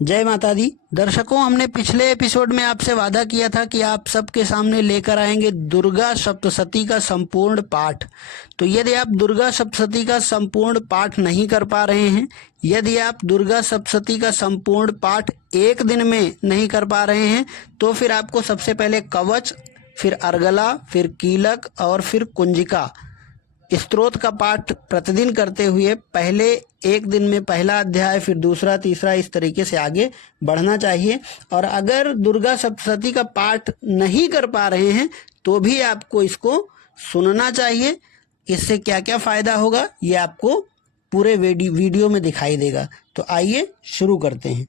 जय माता दी। दर्शकों, हमने पिछले एपिसोड में आपसे वादा किया था कि आप सबके सामने लेकर आएंगे दुर्गा सप्तशती का संपूर्ण पाठ। तो यदि आप दुर्गा सप्तशती का संपूर्ण पाठ नहीं कर पा रहे हैं, यदि आप दुर्गा सप्तशती का संपूर्ण पाठ एक दिन में नहीं कर पा रहे हैं, तो फिर आपको सबसे पहले कवच, फिर अर्गला, फिर कीलक और फिर कुंजिका स्तोत्र का पाठ प्रतिदिन करते हुए पहले एक दिन में पहला अध्याय, फिर दूसरा, तीसरा, इस तरीके से आगे बढ़ना चाहिए। और अगर दुर्गा सप्तशती का पाठ नहीं कर पा रहे हैं तो भी आपको इसको सुनना चाहिए। इससे क्या क्या फायदा होगा ये आपको पूरे वीडियो में दिखाई देगा। तो आइए शुरू करते हैं।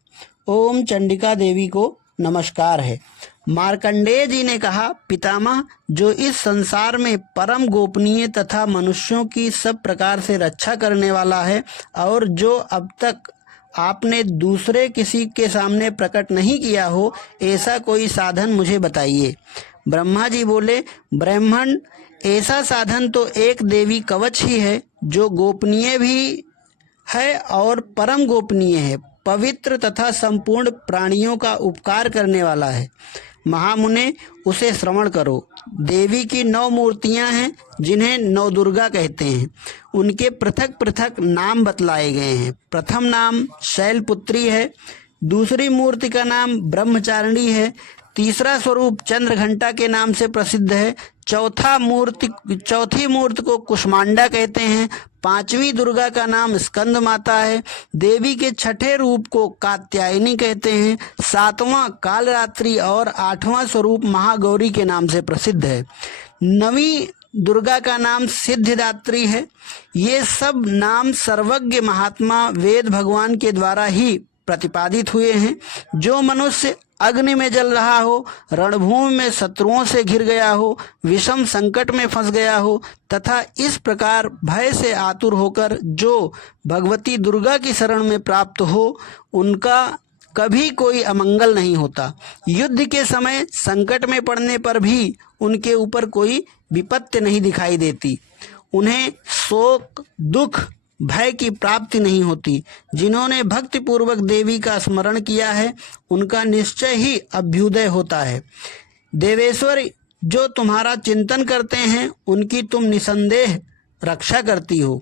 ओम चंडिका देवी को नमस्कार है। मार्कंडेय जी ने कहा, पितामह, जो इस संसार में परम गोपनीय तथा मनुष्यों की सब प्रकार से रक्षा करने वाला है और जो अब तक आपने दूसरे किसी के सामने प्रकट नहीं किया हो, ऐसा कोई साधन मुझे बताइए। ब्रह्मा जी बोले, ब्राह्मण, ऐसा साधन तो एक देवी कवच ही है जो गोपनीय भी है और परम गोपनीय है, पवित्र तथा संपूर्ण प्राणियों का उपकार करने वाला है। महामुने, उसे श्रवण करो। देवी की 9 मूर्तियां हैं जिन्हें नवदुर्गा कहते हैं। उनके पृथक पृथक नाम बतलाए गए हैं। प्रथम नाम शैलपुत्री है, दूसरी मूर्ति का नाम ब्रह्मचारिणी है, तीसरा स्वरूप चंद्रघंटा के नाम से प्रसिद्ध है, चौथी मूर्ति को कुष्मांडा कहते हैं, पांचवी दुर्गा का नाम स्कंद माता है, देवी के छठे रूप को कात्यायनी कहते हैं, सातवां कालरात्रि और आठवां स्वरूप महागौरी के नाम से प्रसिद्ध है। नवीं दुर्गा का नाम सिद्धिदात्री है। ये सब नाम सर्वज्ञ महात्मा वेद भगवान के द्वारा ही प्रतिपादित हुए हैं। जो मनुष्य अग्नि में जल रहा हो, रणभूमि में शत्रुओं से घिर गया हो, विषम संकट में फंस गया हो तथा इस प्रकार भय से आतुर होकर जो भगवती दुर्गा की शरण में प्राप्त हो, उनका कभी कोई अमंगल नहीं होता। युद्ध के समय संकट में पड़ने पर भी उनके ऊपर कोई विपत्ति नहीं दिखाई देती। उन्हें शोक, दुख, भय की प्राप्ति नहीं होती। जिन्होंने भक्ति पूर्वक देवी का स्मरण किया है, उनका निश्चय ही अभ्युदय होता है। देवेश्वर, जो तुम्हारा चिंतन करते हैं, उनकी तुम निसंदेह रक्षा करती हो।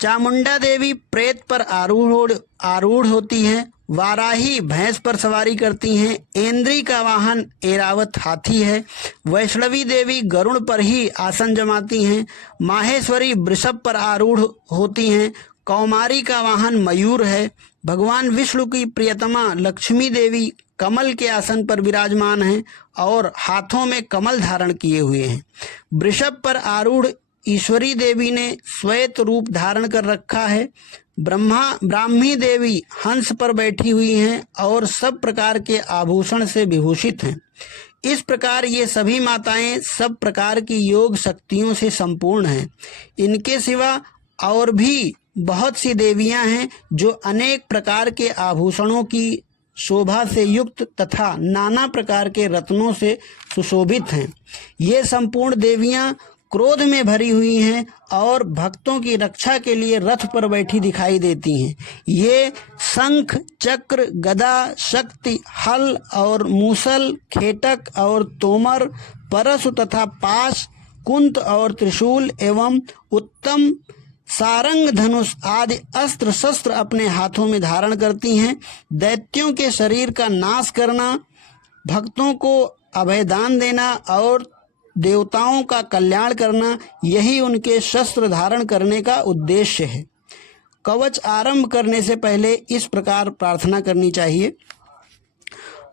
चामुंडा देवी प्रेत पर आरूढ़ होती हैं। वाराही भैंस पर सवारी करती हैं। ऐन्द्री का वाहन ऐरावत हाथी है। वैष्णवी देवी गरुड़ पर ही आसन जमाती हैं। माहेश्वरी वृषभ पर आरूढ़ होती हैं। कौमारी का वाहन मयूर है। भगवान विष्णु की प्रियतमा लक्ष्मी देवी कमल के आसन पर विराजमान हैं और हाथों में कमल धारण किए हुए हैं। वृषभ पर आरूढ़ ईश्वरी देवी ने श्वेत रूप धारण कर रखा है। ब्राह्मी देवी हंस पर बैठी हुई हैं और सब प्रकार के आभूषण से विभूषित हैं। इस प्रकार ये सभी माताएं सब प्रकार की योग शक्तियों से संपूर्ण हैं। इनके सिवा और भी बहुत सी देवियां हैं जो अनेक प्रकार के आभूषणों की शोभा से युक्त तथा नाना प्रकार के रत्नों से सुशोभित हैं। ये संपूर्ण देवियां क्रोध में भरी हुई हैं और भक्तों की रक्षा के लिए रथ पर बैठी दिखाई देती हैं। ये शंख, चक्र, गदा, शक्ति, हल और मूसल, खेटक और तोमर, परशु तथा पाश, कुंत और त्रिशूल एवं उत्तम सारंग, धनुष आदि अस्त्र शस्त्र अपने हाथों में धारण करती हैं। दैत्यों के शरीर का नाश करना, भक्तों को अभयदान देना और देवताओं का कल्याण करना, यही उनके शस्त्र धारण करने का उद्देश्य है। कवच आरंभ करने से पहले इस प्रकार प्रार्थना करनी चाहिए।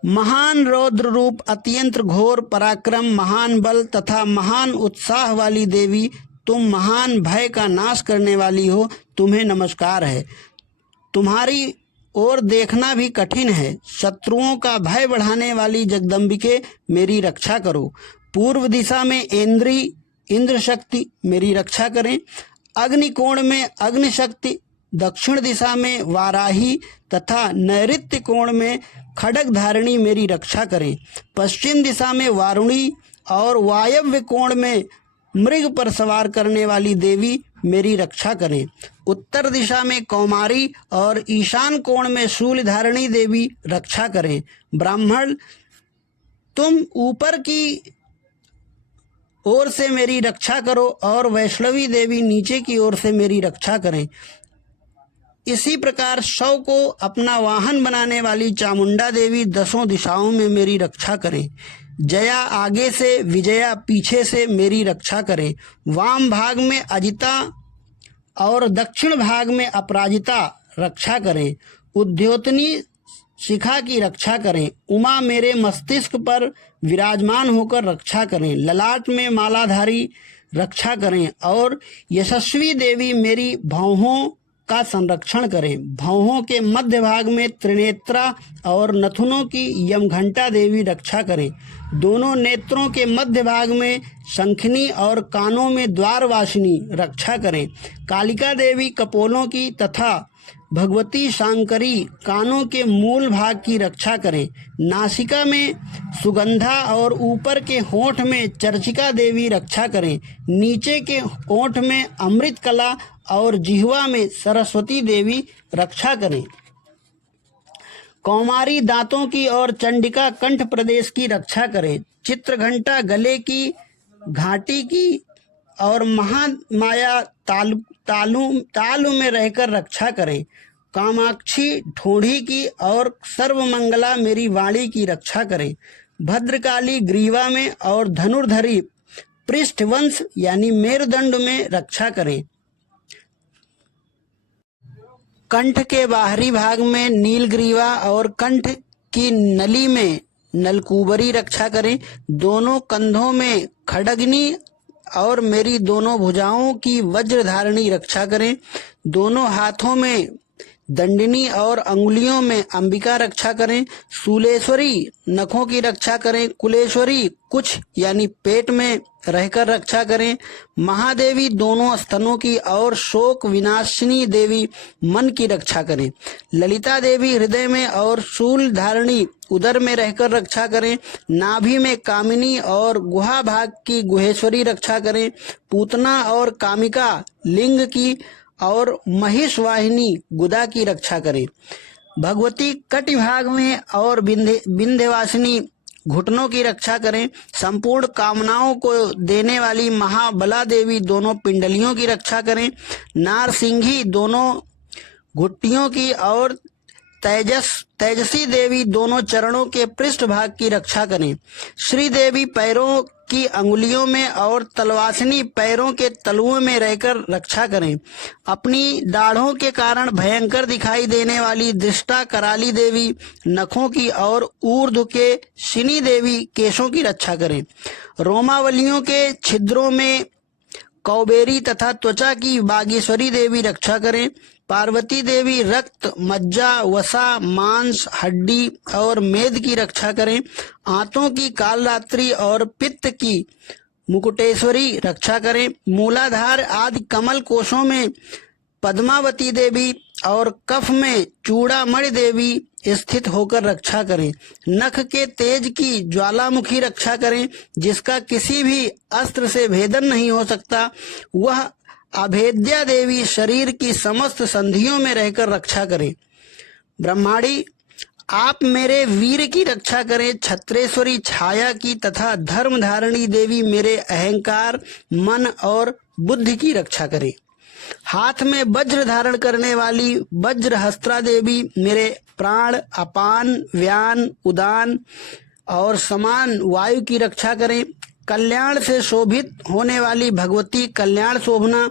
महान रौद्र रूप, अत्यंत घोर पराक्रम, महान बल तथा महान उत्साह वाली देवी, तुम महान भय का नाश करने वाली हो, तुम्हें नमस्कार है। तुम्हारी ओर देखना भी कठिन है। शत्रुओं का भय बढ़ाने वाली जगदम्बिके, मेरी रक्षा करो। पूर्व दिशा में इंद्र शक्ति, मेरी रक्षा करें। अग्निकोण में अग्नि शक्ति, दक्षिण दिशा में वाराही तथा नैऋत्य कोण में खड्ग धारिणी मेरी रक्षा करें। पश्चिम दिशा में वारुणी और वायव्य कोण में मृग पर सवार करने वाली देवी मेरी रक्षा करें। उत्तर दिशा में कौमारी और ईशान कोण में शूलधारिणी देवी रक्षा करें। ब्राह्मण तुम ऊपर की ओर से मेरी रक्षा करो और वैष्णवी देवी नीचे की ओर से मेरी रक्षा करें। इसी प्रकार शव को अपना वाहन बनाने वाली चामुंडा देवी दसों दिशाओं में मेरी रक्षा करें। जया आगे से, विजया पीछे से मेरी रक्षा करें। वाम भाग में अजिता और दक्षिण भाग में अपराजिता रक्षा करें। उद्योतनी शिखा की रक्षा करें। उमा मेरे मस्तिष्क पर विराजमान होकर रक्षा करें। ललाट में मालाधारी रक्षा करें और यशस्वी देवी मेरी भौहों का संरक्षण करें। भौहों के मध्य भाग में त्रिनेत्रा और नथुनों की यमघंटा देवी रक्षा करें। दोनों नेत्रों के मध्य भाग में शंखिनी और कानों में द्वारवासिनी रक्षा करें। कालिका देवी कपोलों की तथा भगवती शांकरी कानों के मूल भाग की रक्षा करें। नासिका में सुगंधा और ऊपर के होंठ में चर्चिका देवी रक्षा करें। नीचे के होंठ में अमृत कला और जिह्वा में सरस्वती देवी रक्षा करें। कौमारी दांतों की और चंडिका कंठ प्रदेश की रक्षा करें। चित्रघंटा गले की, घाटी की और महामाया तालु में रहकर रक्षा करें। कामाक्षी ठोड़ी की और सर्वमंगला मेरी वाणी की रक्षा करें। भद्रकाली ग्रीवा में और धनुर्धरी पृष्ठवंश यानी मेरुदंड में रक्षा करें। कंठ के बाहरी भाग में नीलग्रीवा और कंठ की नली में नलकूबरी रक्षा करें। दोनों कंधों में खड्गनी और मेरी दोनों भुजाओं की वज्रधारणी रक्षा करें। दोनों हाथों में दंडिनी और अंगुलियों में अंबिका रक्षा करें। शूलेश्वरी नखों की रक्षा करें। कुलेश्वरी कुछ यानी पेट में रहकर रक्षा करें। महादेवी दोनों स्तनों की और शोक विनाशिनी देवी मन की रक्षा करें। ललिता देवी हृदय में और शूल धारणी उदर में रहकर रक्षा करें। नाभि में कामिनी और गुहा भाग की गुहेश्वरी रक्षा करें। पूतना और कामिका लिंग की और महिष वाहिनी गुदा की रक्षा करें। भगवती कटि भाग में और विंध्यवासिनी घुटनों की रक्षा करें। संपूर्ण कामनाओं को देने वाली महाबला देवी दोनों पिंडलियों की रक्षा करें। नारसिंही दोनों घुट्टियों की और तेजसी देवी दोनों चरणों के पृष्ठ भाग की रक्षा करें। श्री देवी पैरों की अंगुलियों में और तलवासिनी पैरों के तलुओं में रहकर रक्षा करें। अपनी दाढ़ों के कारण भयंकर दिखाई देने वाली दृष्टा कराली देवी नखों की और ऊर्ध्व के शिनी देवी केशों की रक्षा करें। रोमावलियों के छिद्रों में कौबेरी तथा त्वचा की बागेश्वरी देवी रक्षा करें। पार्वती देवी रक्त, मज्जा, वसा, मांस, हड्डी और मेद की रक्षा करें। आंतों की कालरात्रि और पित्त की मुकुटेश्वरी रक्षा करें। मूलाधार आदि कमल कोशों में पद्मावती देवी और कफ में चूड़ामणि देवी स्थित होकर रक्षा करें। नख के तेज की ज्वालामुखी रक्षा करें, जिसका किसी भी अस्त्र से भेदन नहीं हो सकता। वह अभेद्या देवी शरीर की समस्त संधियों में रहकर रक्षा करें। ब्रह्माणी आप मेरे वीर की रक्षा करें। छत्रेश्वरी छाया की तथा धर्म धारणी देवी मेरे अहंकार, मन और बुद्धि की रक्षा करें। हाथ में वज्र धारण करने वाली वज्रहस्त्रा देवी मेरे प्राण, अपान, व्यान, उदान और समान वायु की रक्षा करें। कल्याण से शोभित होने वाली भगवती कल्याण शोभना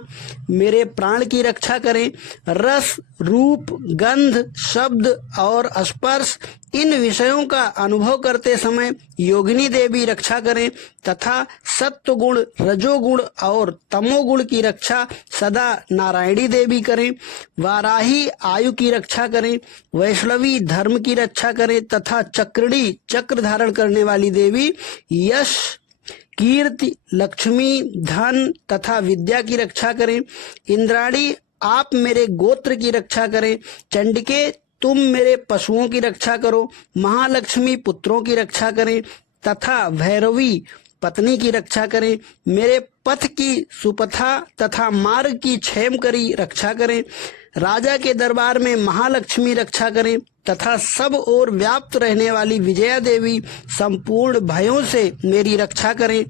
मेरे प्राण की रक्षा करें। रस, रूप, गंध, शब्द और स्पर्श इन विषयों का अनुभव करते समय योगिनी देवी रक्षा करें तथा सत्व गुण, रजोगुण और तमोगुण की रक्षा सदा नारायणी देवी करें। वाराही आयु की रक्षा करें। वैष्णवी धर्म की रक्षा करें तथा चक्रिणी चक्र धारण करने वाली देवी यश, कीर्ति, लक्ष्मी, धन तथा विद्या की रक्षा करें। इंद्राणी आप मेरे गोत्र की रक्षा करें। चंडिके तुम मेरे पशुओं की रक्षा करो। महालक्ष्मी पुत्रों की रक्षा करें तथा भैरवी पत्नी की रक्षा करें। मेरे पथ की सुपथा तथा मार्ग की क्षेम करी रक्षा करें। राजा के दरबार में महालक्ष्मी रक्षा करें तथा सब ओर व्याप्त रहने वाली विजया देवी संपूर्ण भयों से मेरी रक्षा करें।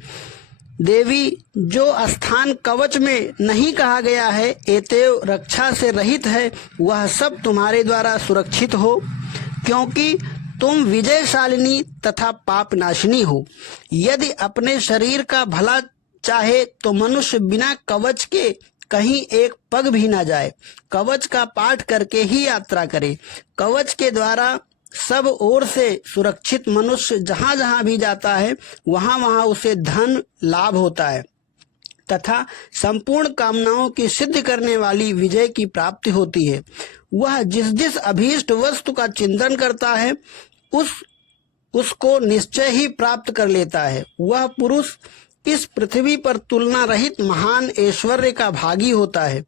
देवी, जो स्थान कवच में नहीं कहा गया है एतेव रक्षा से रहित है, वह सब तुम्हारे द्वारा सुरक्षित हो, क्योंकि तुम विजयशालिनी तथा पापनाशिनी हो। यदि अपने शरीर का भला चाहे तो मनुष्य बिना कवच के कहीं एक पग भी ना जाए। कवच का पाठ करके ही यात्रा करे। कवच के द्वारा सब ओर से सुरक्षित मनुष्य जहां जहां भी जाता है वहां वहां उसे धन लाभ होता है तथा संपूर्ण कामनाओं की सिद्ध करने वाली विजय की प्राप्ति होती है। वह जिस जिस अभीष्ट वस्तु का चिंतन करता है उसको निश्चय ही प्राप्त कर लेता है। वह पुरुष इस पृथ्वी पर तुलना रहित महान ऐश्वर्य का भागी होता है।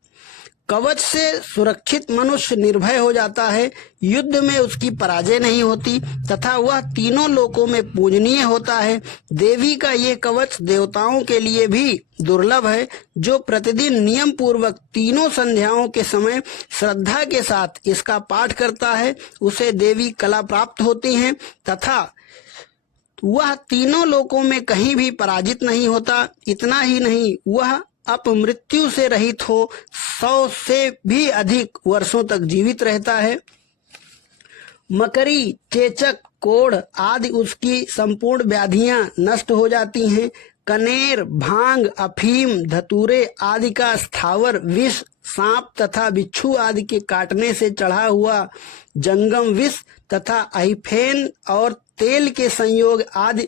कवच से सुरक्षित मनुष्य निर्भय हो जाता है, युद्ध में उसकी पराजय नहीं होती तथा वह तीनों लोकों में पूजनीय होता है। देवी का ये कवच देवताओं के लिए भी दुर्लभ है। जो प्रतिदिन नियम पूर्वक तीनों संध्याओं के समय श्रद्धा के साथ इसका पाठ करता है उसे देवी कला प्राप्त होती है तथा वह तीनों लोकों में कहीं भी पराजित नहीं होता। इतना ही नहीं, वह अपमृत्यु से रहित हो 100 से भी अधिक वर्षों तक जीवित रहता है। मकरी, चेचक, कोढ़ आदि उसकी संपूर्ण व्याधियां नष्ट हो जाती हैं। कनेर, भांग, अफीम, धतूरे आदि का स्थावर विष, सांप तथा बिच्छू आदि के काटने से चढ़ा हुआ जंगम विष तथा अहिफेन और तेल के संयोग आदि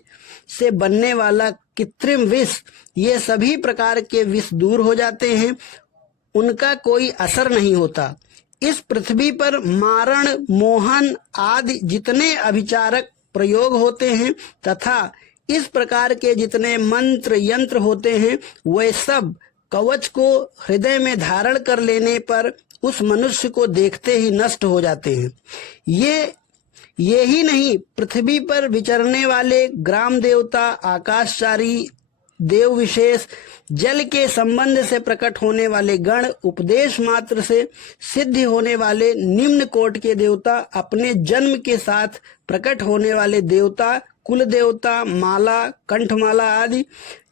से बनने वाला कृत्रिम विष, ये सभी प्रकार के विष दूर हो जाते हैं, उनका कोई असर नहीं होता। इस पृथ्वी पर मारण, मोहन आदि जितने अभिचारक प्रयोग होते हैं तथा इस प्रकार के जितने मंत्र यंत्र होते हैं वे सब कवच को हृदय में धारण कर लेने पर उस मनुष्य को देखते ही नष्ट हो जाते हैं। ये ही नहीं, पृथ्वी पर विचरने वाले ग्राम देवता, आकाशचारी देव विशेष, जल के संबंध से प्रकट होने वाले गण, उपदेश मात्र से सिद्ध होने वाले निम्न कोट के देवता, अपने जन्म के साथ प्रकट होने वाले देवता, कुल देवता, माला, कंठमाला आदि,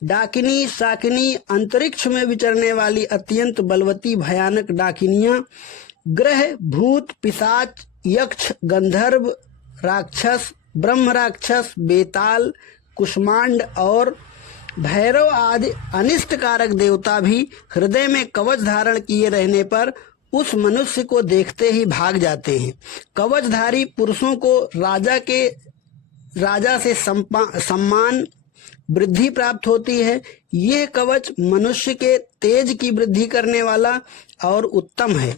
डाकिनी, शाकिनी, अंतरिक्ष में विचरने वाली अत्यंत बलवती भयानक डाकिनियां, ग्रह, भूत, पिशाच, यक्ष, गंधर्व, राक्षस, ब्रह्म राक्षस, बेताल, कुष्मांड और भैरव आदि अनिष्ट कारक देवता भी हृदय में कवच धारण किए रहने पर उस मनुष्य को देखते ही भाग जाते हैं। कवचधारी पुरुषों को राजा से सम्मान वृद्धि प्राप्त होती है। यह कवच मनुष्य के तेज की वृद्धि करने वाला और उत्तम है।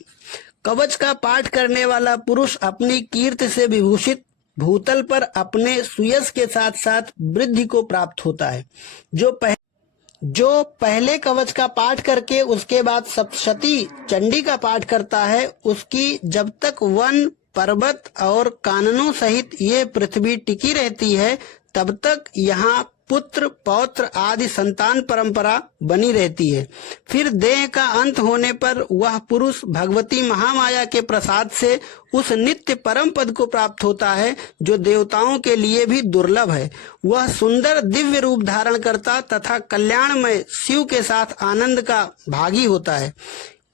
कवच का पाठ करने वाला पुरुष अपनी कीर्ति से विभूषित भूतल पर अपने सुयश के साथ साथ वृद्धि को प्राप्त होता है। जो पहले कवच का पाठ करके उसके बाद सप्तशती चंडी का पाठ करता है, उसकी जब तक वन, पर्वत और काननों सहित ये पृथ्वी टिकी रहती है तब तक यहाँ पुत्र, पौत्र आदि संतान परंपरा बनी रहती है। फिर देह का अंत होने पर वह पुरुष भगवती महामाया के प्रसाद से उस नित्य परम पद को प्राप्त होता है जो देवताओं के लिए भी दुर्लभ है। वह सुंदर दिव्य रूप धारण करता तथा कल्याणमय शिव के साथ आनंद का भागी होता है।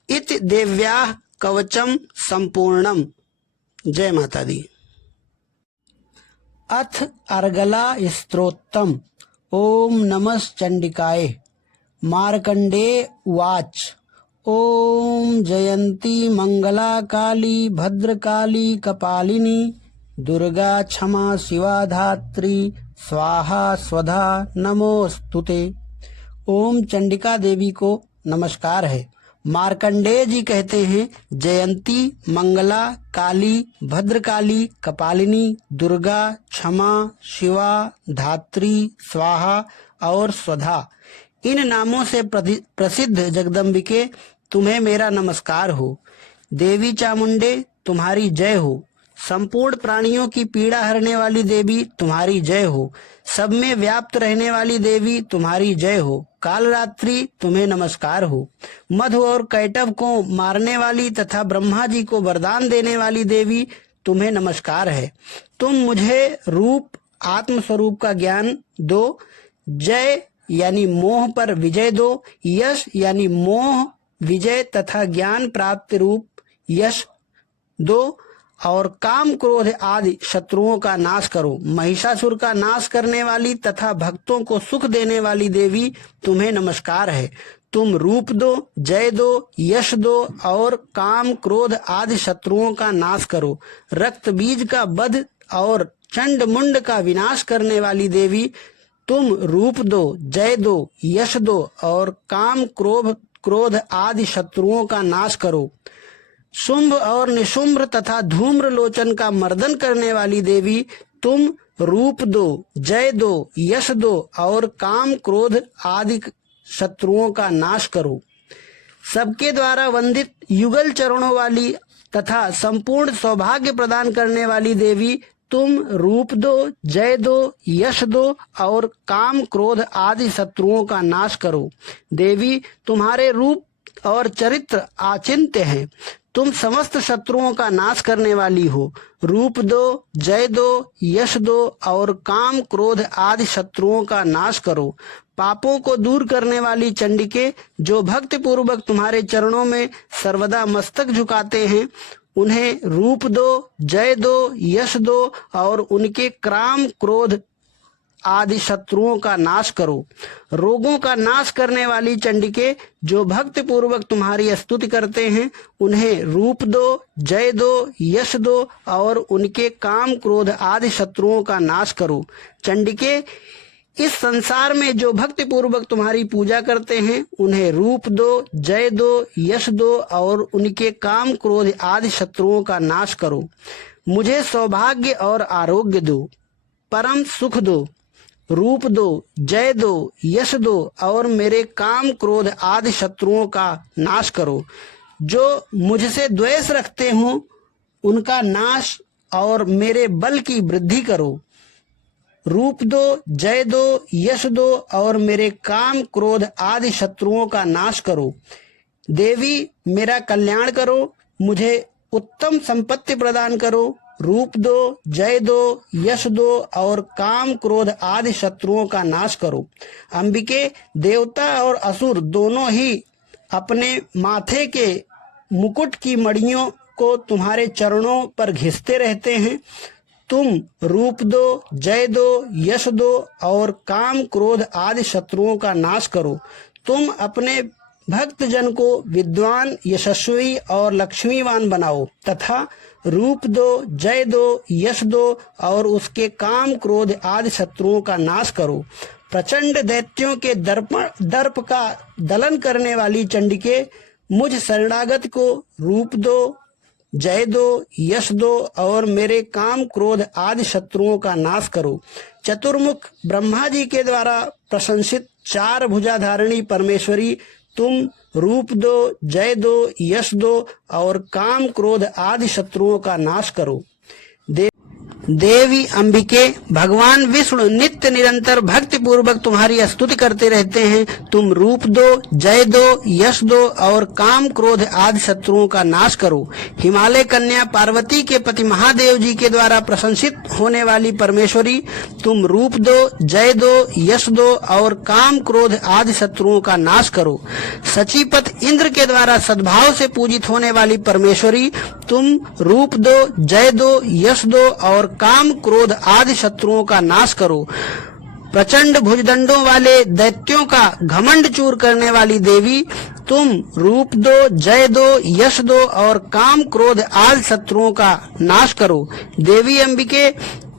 इति देव्याः कवचम संपूर्णम। जय माता दी। अथ अर्गला स्तोत्रम। ओम नमः चंडिकाय। मार्कंडेय उवाच। ओम जयंती मंगला काली भद्रकाली कपालिनी दुर्गा क्षमा शिवा धात्री स्वाहा स्वधा नमोस्तुते। ओम चंडिका देवी को नमस्कार है। मार्कंडेय जी कहते हैं, जयंती, मंगला, काली, भद्रकाली, कपालिनी, दुर्गा, क्षमा, शिवा, धात्री, स्वाहा और स्वधा, इन नामों से प्रसिद्ध जगदम्बिके तुम्हें मेरा नमस्कार हो। देवी चामुंडे तुम्हारी जय हो। संपूर्ण प्राणियों की पीड़ा हरने वाली देवी तुम्हारी जय हो। सब में व्याप्त रहने वाली देवी तुम्हारी जय हो। कालरात्रि तुम्हें नमस्कार हो। मधु और कैटव को मारने वाली तथा ब्रह्मा जी को वरदान देने वाली देवी तुम्हें नमस्कार है। तुम मुझे रूप आत्म स्वरूप का ज्ञान दो। जय यानी मोह पर विजय दो। यश यानी मोह विजय तथा ज्ञान प्राप्ति रूप यश दो। और काम क्रोध आदि शत्रुओं का नाश करो। महिषासुर का नाश करने वाली तथा भक्तों को सुख देने वाली देवी तुम्हें नमस्कार है। तुम रूप दो, जय दो, यश दो और काम क्रोध आदि शत्रुओं का नाश करो। रक्त बीज का वध और चंड मुंड का विनाश करने वाली देवी तुम रूप दो, जय दो, यश दो और काम क्रोध आदि शत्रुओं का नाश करो। शुंभ और निशुंभ तथा धूम्र लोचन का मर्दन करने वाली देवी तुम रूप दो, जय दो, यश दो और काम क्रोध आदि शत्रुओं का नाश करो। सबके द्वारा वंदित युगल चरणों वाली तथा संपूर्ण सौभाग्य प्रदान करने वाली देवी तुम रूप दो, जय दो, यश दो और काम क्रोध आदि शत्रुओं का नाश करो। देवी तुम्हारे रूप और चरित्र आचिंत्य हैं। तुम समस्त शत्रुओं का नाश करने वाली हो। रूप दो, जय दो, यश दो और काम क्रोध आदि शत्रुओं का नाश करो। पापों को दूर करने वाली चंडिके जो भक्ति पूर्वक तुम्हारे चरणों में सर्वदा मस्तक झुकाते हैं उन्हें रूप दो, जय दो, यश दो और उनके काम क्रोध आदि शत्रुओं का नाश करो। रोगों का नाश करने वाली चंडिके जो भक्ति पूर्वक तुम्हारी स्तुति करते हैं उन्हें रूप दो, जय दो, यश दो और उनके काम क्रोध आदि शत्रुओं का नाश करो। चंडिके इस संसार में जो भक्ति पूर्वक तुम्हारी पूजा करते हैं उन्हें रूप दो, जय दो, यश दो और उनके काम क्रोध आदि शत्रुओं का नाश करो। मुझे सौभाग्य और आरोग्य दो, परम सुख दो। रूप दो, जय दो, यश दो और मेरे काम क्रोध आदि शत्रुओं का नाश करो। जो मुझसे द्वेष रखते हो उनका नाश और मेरे बल की वृद्धि करो। रूप दो, जय दो, यश दो और मेरे काम क्रोध आदि शत्रुओं का नाश करो। देवी मेरा कल्याण करो, मुझे उत्तम संपत्ति प्रदान करो। रूप दो, जय दो, यश दो और काम क्रोध आदि शत्रुओं का नाश करो। अंबिके, देवता और असुर दोनों ही अपने माथे के मुकुट की मड़ियों को तुम्हारे चरणों पर घिसते रहते हैं। तुम रूप दो, जय दो, यश दो और काम क्रोध आदि शत्रुओं का नाश करो। तुम अपने भक्त जन को विद्वान, यशस्वी और लक्ष्मीवान बनाओ तथा रूप दो, जय दो, यश दो और उसके काम क्रोध आदि शत्रुओं का नाश करो। प्रचंड दैत्यों के दर्प का दलन करने वाली चंडिके मुझ शरणागत को रूप दो, जय दो, यश दो और मेरे काम क्रोध आदि शत्रुओं का नाश करो। चतुर्मुख ब्रह्मा जी के द्वारा प्रशंसित चार भुजाधारिणी परमेश्वरी तुम रूप दो, जय दो, यश दो और काम क्रोध आदि शत्रुओं का नाश करो। देवी अंबिके, भगवान विष्णु नित्य निरंतर भक्ति पूर्वक तुम्हारी स्तुति करते रहते हैं। तुम रूप दो, जय दो, यश दो और काम क्रोध आदि शत्रुओं का नाश करो। हिमालय कन्या पार्वती के पति महादेव जी के द्वारा प्रशंसित होने वाली परमेश्वरी तुम रूप दो, जय दो, यश दो और काम क्रोध आदि शत्रुओं का नाश करो। सचीपत इंद्र के द्वारा सद्भाव से पूजित होने वाली परमेश्वरी तुम रूप दो, जय दो, यश दो और काम क्रोध आदि शत्रुओं का नाश करो। प्रचंड भुजदंडों वाले दैत्यों का घमंड चूर करने वाली देवी तुम रूप दो, जय दो, यश दो और काम क्रोध आदि शत्रुओं का नाश करो। देवी अंबिके,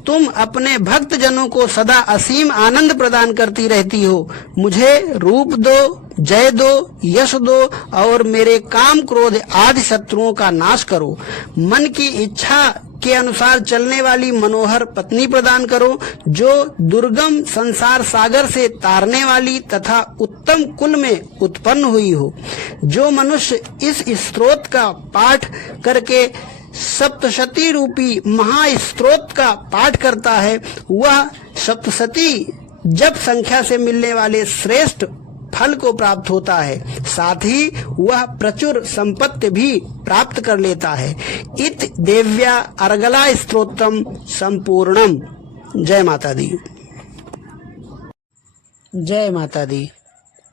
तुम अपने भक्त जनों को सदा असीम आनंद प्रदान करती रहती हो। मुझे रूप दो, जय दो, यश दो और मेरे काम क्रोध आदि शत्रुओं का नाश करो। मन की इच्छा के अनुसार चलने वाली मनोहर पत्नी प्रदान करो जो दुर्गम संसार सागर से तारने वाली तथा उत्तम कुल में उत्पन्न हुई हो। जो मनुष्य इस स्तोत्र का पाठ करके सप्तशती रूपी महास्तोत्र का पाठ करता है वह सप्तशती जप संख्या से मिलने वाले श्रेष्ठ फल को प्राप्त होता है, साथ ही वह प्रचुर संपत्ति भी प्राप्त कर लेता है। इत देव्या अर्गला स्तोत्रम संपूर्णम। जय माता दी। जय माता दी।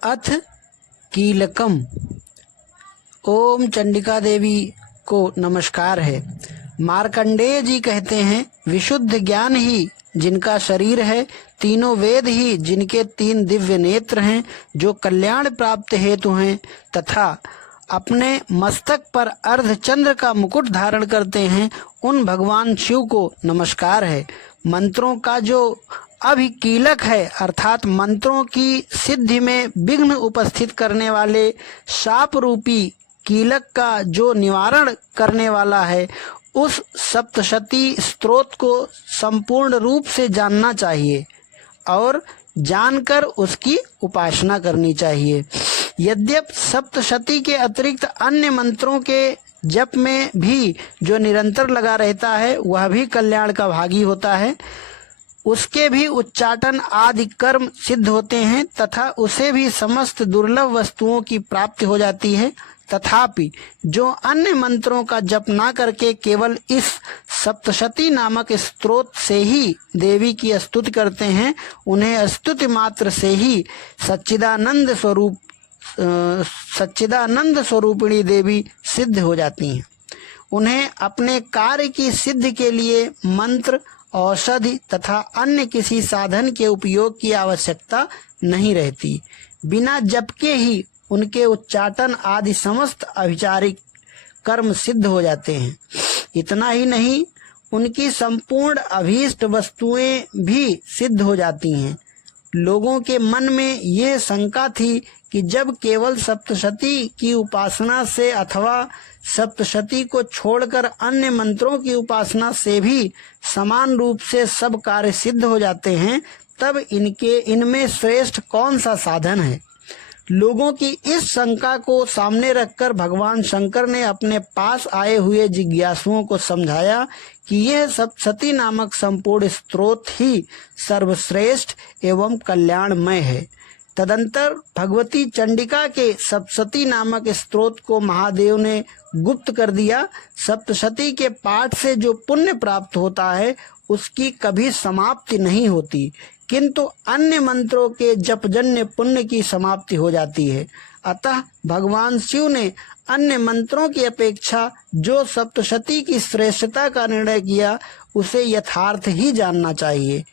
अथ कीलकम। ओम चंडिका देवी को नमस्कार है। मार्कंडेय जी कहते हैं, विशुद्ध ज्ञान ही जिनका शरीर है, तीनों वेद ही जिनके 3 दिव्य नेत्र हैं, जो कल्याण प्राप्त हेतु हैं, तथा अपने मस्तक पर अर्धचंद्र का मुकुट धारण करते हैं, उन भगवान शिव को नमस्कार है। मंत्रों का जो अभिकीलक है, अर्थात मंत्रों की सिद्धि में विघ्न उपस्थित करने वाले शाप रूपी कीलक का जो निवारण करने वाला है, उस सप्तशती स्तोत्र को संपूर्ण रूप से जानना चाहिए और जानकर उसकी उपासना करनी चाहिए। यद्यपि सप्तशती के अतिरिक्त अन्य मंत्रों के जप में भी जो निरंतर लगा रहता है, वह भी कल्याण का भागी होता है। उसके भी उच्चाटन आदि कर्म सिद्ध होते हैं तथा उसे भी समस्त दुर्लभ वस्तुओं की प्राप्ति हो जाती है। तथापि जो अन्य मंत्रों का जप ना करके केवल इस सप्तशती नामक स्तोत्र से ही देवी की स्तुति करते हैं, उन्हें स्तुति मात्र से ही सच्चिदानंद स्वरूपिणी देवी सिद्ध हो जाती हैं। उन्हें अपने कार्य की सिद्धि के लिए मंत्र, औषधि तथा अन्य किसी साधन के उपयोग की आवश्यकता नहीं रहती। बिना जप के ही उनके उच्चाटन आदि समस्त अभिचारिक कर्म सिद्ध हो जाते हैं। इतना ही नहीं, उनकी संपूर्ण अभीष्ट वस्तुएं भी सिद्ध हो जाती हैं। लोगों के मन में यह शंका थी कि जब केवल सप्तशती की उपासना से अथवा सप्तशती को छोड़कर अन्य मंत्रों की उपासना से भी समान रूप से सब कार्य सिद्ध हो जाते हैं, तब इनमें श्रेष्ठ कौन सा साधन है। लोगों की इस शंका को सामने रखकर भगवान शंकर ने अपने पास आए हुए जिज्ञासुओं को समझाया कि यह सप्तशती नामक संपूर्ण स्तोत्र ही सर्वश्रेष्ठ एवं कल्याणमय है। तदंतर भगवती चंडिका के सप्तशती नामक स्तोत्र को महादेव ने गुप्त कर दिया। सप्तशती के पाठ से जो पुण्य प्राप्त होता है, उसकी कभी समाप्ति नहीं होती, किंतु अन्य मंत्रों के जपजन्य पुण्य की समाप्ति हो जाती है। अतः भगवान शिव ने अन्य मंत्रों की अपेक्षा जो सप्तशती की श्रेष्ठता का निर्णय किया, उसे यथार्थ ही जानना चाहिए।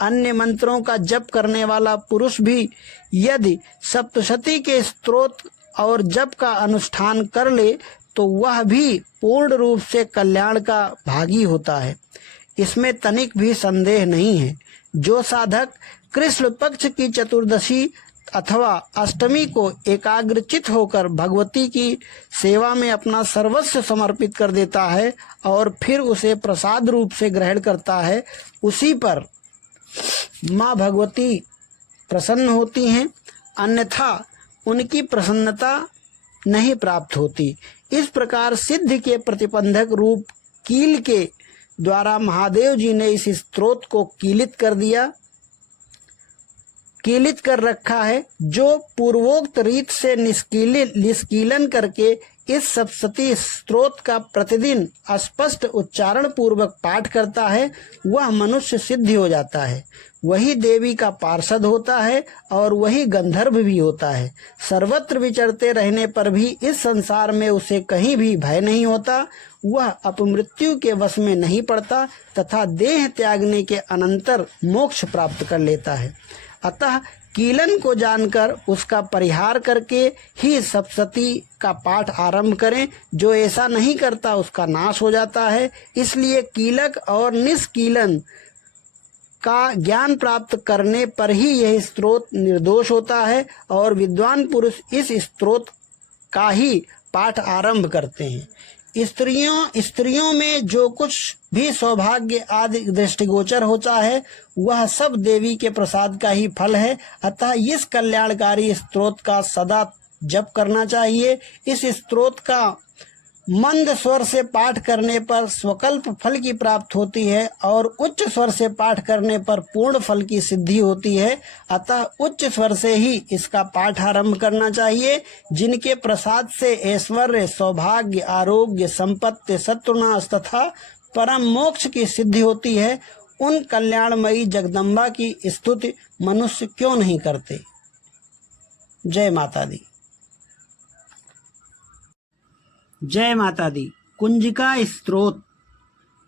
अन्य मंत्रों का जप करने वाला पुरुष भी यदि सप्तशती के स्तोत्र और जप का अनुष्ठान कर ले, तो वह भी पूर्ण रूप से कल्याण का भागी होता है। इसमें तनिक भी संदेह नहीं है। जो साधक कृष्ण पक्ष की चतुर्दशी अथवा अष्टमी को एकाग्रचित होकर भगवती की सेवा में अपना सर्वस्व समर्पित कर देता है और फिर उसे प्रसाद रूप से ग्रहण करता है, उसी पर माँ भगवती प्रसन्न होती हैं, अन्यथा उनकी प्रसन्नता नहीं प्राप्त होती। इस प्रकार सिद्धि के प्रतिबंधक रूप कील के द्वारा महादेव जी ने इस स्तोत्र को कीलित कर रखा है, जो पूर्वोक्त रीत से निष्कीलन करके इस सप्तशती स्तोत्र का प्रतिदिन स्पष्ट उच्चारण पूर्वक पाठ करता है, वह मनुष्य सिद्धि हो जाता है। वही देवी का पार्षद होता है और वही गंधर्व भी होता है। सर्वत्र विचरते रहने पर भी इस संसार में उसे कहीं भी भय नहीं होता। वह अपमृत्यु के वश में नहीं पड़ता तथा देह त्यागने के अनंतर मोक्ष प्राप्त कर लेता है। अतः कीलन को जानकर उसका परिहार करके ही सप्तशती का पाठ आरंभ करें। जो ऐसा नहीं करता उसका नाश हो जाता है। इसलिए कीलक और निष्कीलन का ज्ञान प्राप्त करने पर ही यह स्तोत्र निर्दोष होता है और विद्वान पुरुष इस स्तोत्र का ही पाठ आरंभ करते हैं। स्त्रियों में जो कुछ भी सौभाग्य आदि दृष्टिगोचर होता है, वह सब देवी के प्रसाद का ही फल है। अतः इस कल्याणकारी स्तोत्र का सदा जप करना चाहिए। इस स्तोत्र का मंद स्वर से पाठ करने पर स्वकल्प फल की प्राप्त होती है और उच्च स्वर से पाठ करने पर पूर्ण फल की सिद्धि होती है। अतः उच्च स्वर से ही इसका पाठ आरंभ करना चाहिए। जिनके प्रसाद से ऐश्वर्य, सौभाग्य, आरोग्य, संपत्ति, शत्रुनाश तथा परम मोक्ष की सिद्धि होती है, उन कल्याणमयी जगदम्बा की स्तुति मनुष्य क्यों नहीं करते। जय माता दी। जय माता दी। कुंजिका स्तोत्र।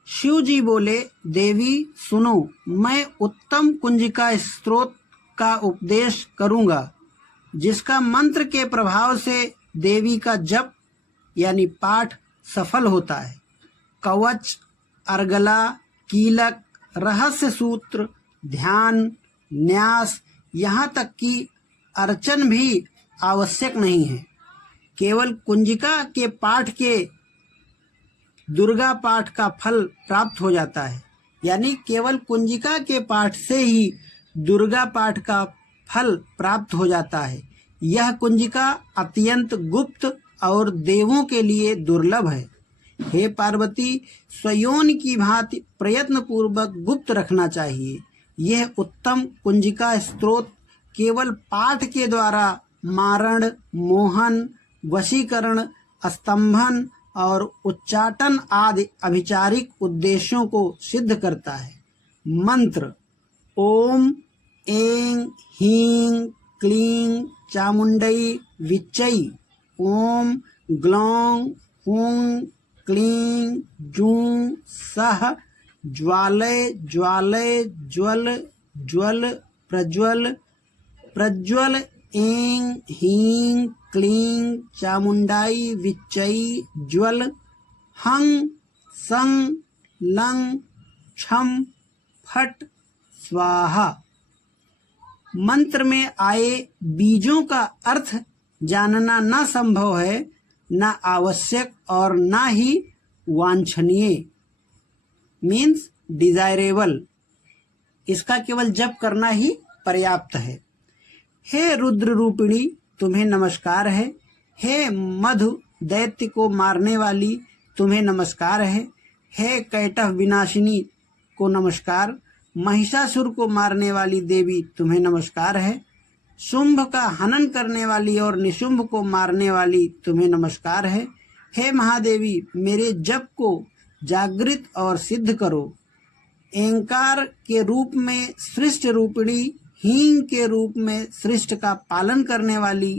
शिव जी बोले, देवी सुनो, मैं उत्तम कुंजिका स्तोत्र का उपदेश करूंगा, जिसका मंत्र के प्रभाव से देवी का जप यानी पाठ सफल होता है। कवच, अर्गला, कीलक, रहस्य सूत्र, ध्यान, न्यास, यहाँ तक कि अर्चन भी आवश्यक नहीं है। केवल कुंजिका के पाठ के दुर्गा पाठ का फल प्राप्त हो जाता है, यानी केवल कुंजिका के पाठ से ही दुर्गा पाठ का फल प्राप्त हो जाता है। यह कुंजिका अत्यंत गुप्त और देवों के लिए दुर्लभ है। हे पार्वती, स्वयोन की भांति प्रयत्न पूर्वक गुप्त रखना चाहिए। यह उत्तम कुंजिका स्तोत्र केवल पाठ के द्वारा मारण, मोहन, वशीकरण, स्तंभन और उच्चाटन आदि अभिचारिक उद्देश्यों को सिद्ध करता है। मंत्र: ओम ऐं ह्रीं क्लीं चामुंडई विच्चै। ओम ग्लौं हूं क्लीं जूं सः ज्वालय ज्वालय ज्वल ज्वल प्रज्वल प्रज्वल। ऐं ह्रीं क्लीं चामुंडाई विच्चै ज्वल। हं सं लं छम फट स्वाहा। मंत्र में आए बीजों का अर्थ जानना न संभव है, न आवश्यक और न ही वांछनीय, मीन्स डिजायरेबल। इसका केवल जप करना ही पर्याप्त है। हे रुद्र रूपिणी, तुम्हें नमस्कार है। हे मधु दैत्य को मारने वाली, तुम्हें नमस्कार है। हे कैटभ विनाशिनी को नमस्कार। महिषासुर को मारने वाली देवी, तुम्हें नमस्कार है। शुंभ का हनन करने वाली और निशुंभ को मारने वाली, तुम्हें नमस्कार है। हे महादेवी, मेरे जप को जागृत और सिद्ध करो। एंकार के रूप में सृष्ट रूपिणी, हींग के रूप में सृष्ट का पालन करने वाली,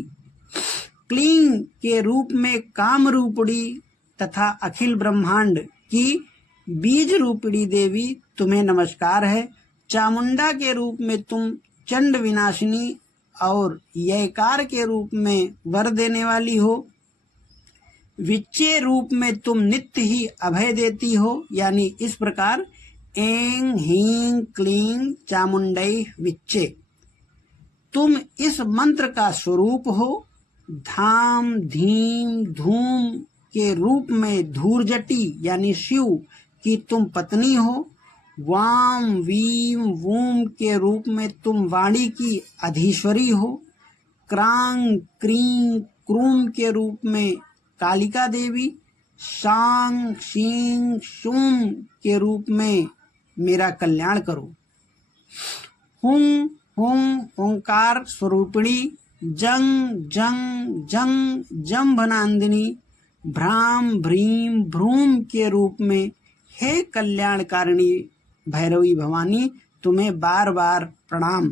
क्लीं के रूप में काम रूपिणी तथा अखिल ब्रह्मांड की बीज रूपिणी देवी, तुम्हें नमस्कार है। चामुंडा के रूप में तुम चंड विनाशिनी और ययकार के रूप में वर देने वाली हो। विच्चे रूप में तुम नित्य ही अभय देती हो, यानी इस प्रकार ऐं ह्रीं क्लीं चामुंडई विच्चे। तुम इस मंत्र का स्वरूप हो। धाम धीम धूम के रूप में धूर्जटी यानी शिव की तुम पत्नी हो। वाम वीम वूम के रूप में तुम वाणी की अधीश्वरी हो। क्रांग क्रीं क्रूम के रूप में कालिका देवी। शांग शीं शूम के रूप में मेरा कल्याण करो। हुं हुं ओंकार स्वरूपिणी। जंग जंग जंग जंभनांदिनी। भ्राम भ्रीम भ्रूम के रूप में हे कल्याणकारिणी भैरवी भवानी, तुम्हें बार बार प्रणाम।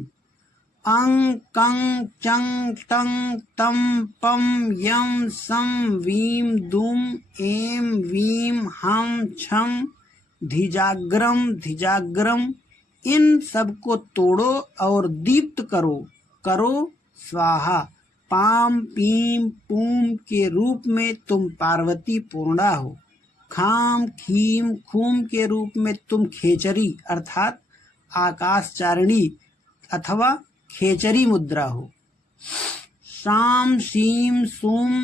अंग कंग चंग टंग तम पम यम सम वीम दुम एम वीम हम छम धिजाग्रम धिजाग्रम। इन सबको तोड़ो और दीप्त करो। करो स्वाहा। पाम पीम पूम के रूप में तुम पार्वती पूर्णा हो। खाम खीम खूम के रूप में तुम खेचरी अर्थात आकाशचारिणी अथवा खेचरी मुद्रा हो। शाम शीम सूम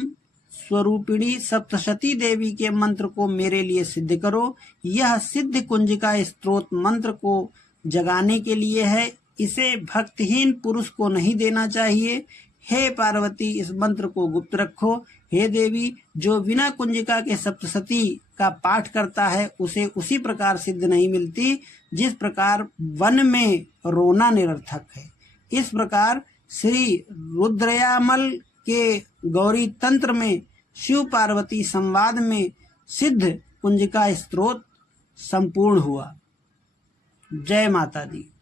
स्वरूपिणी सप्तशती देवी के मंत्र को मेरे लिए सिद्ध करो। यह सिद्ध कुंजिका स्तोत्र मंत्र को जगाने के लिए है, इसे भक्तिहीन पुरुष को नहीं देना चाहिए। हे पार्वती, इस मंत्र को गुप्त रखो। हे देवी, जो बिना कुंजिका के सप्तशती का पाठ करता है उसे उसी प्रकार सिद्ध नहीं मिलती जिस प्रकार वन में रोना निरर्थक है। इस प्रकार श्री रुद्रयामल के गौरी तंत्र में शिव पार्वती संवाद में सिद्ध कुंजिका स्तोत्र संपूर्ण हुआ। जय माता दी।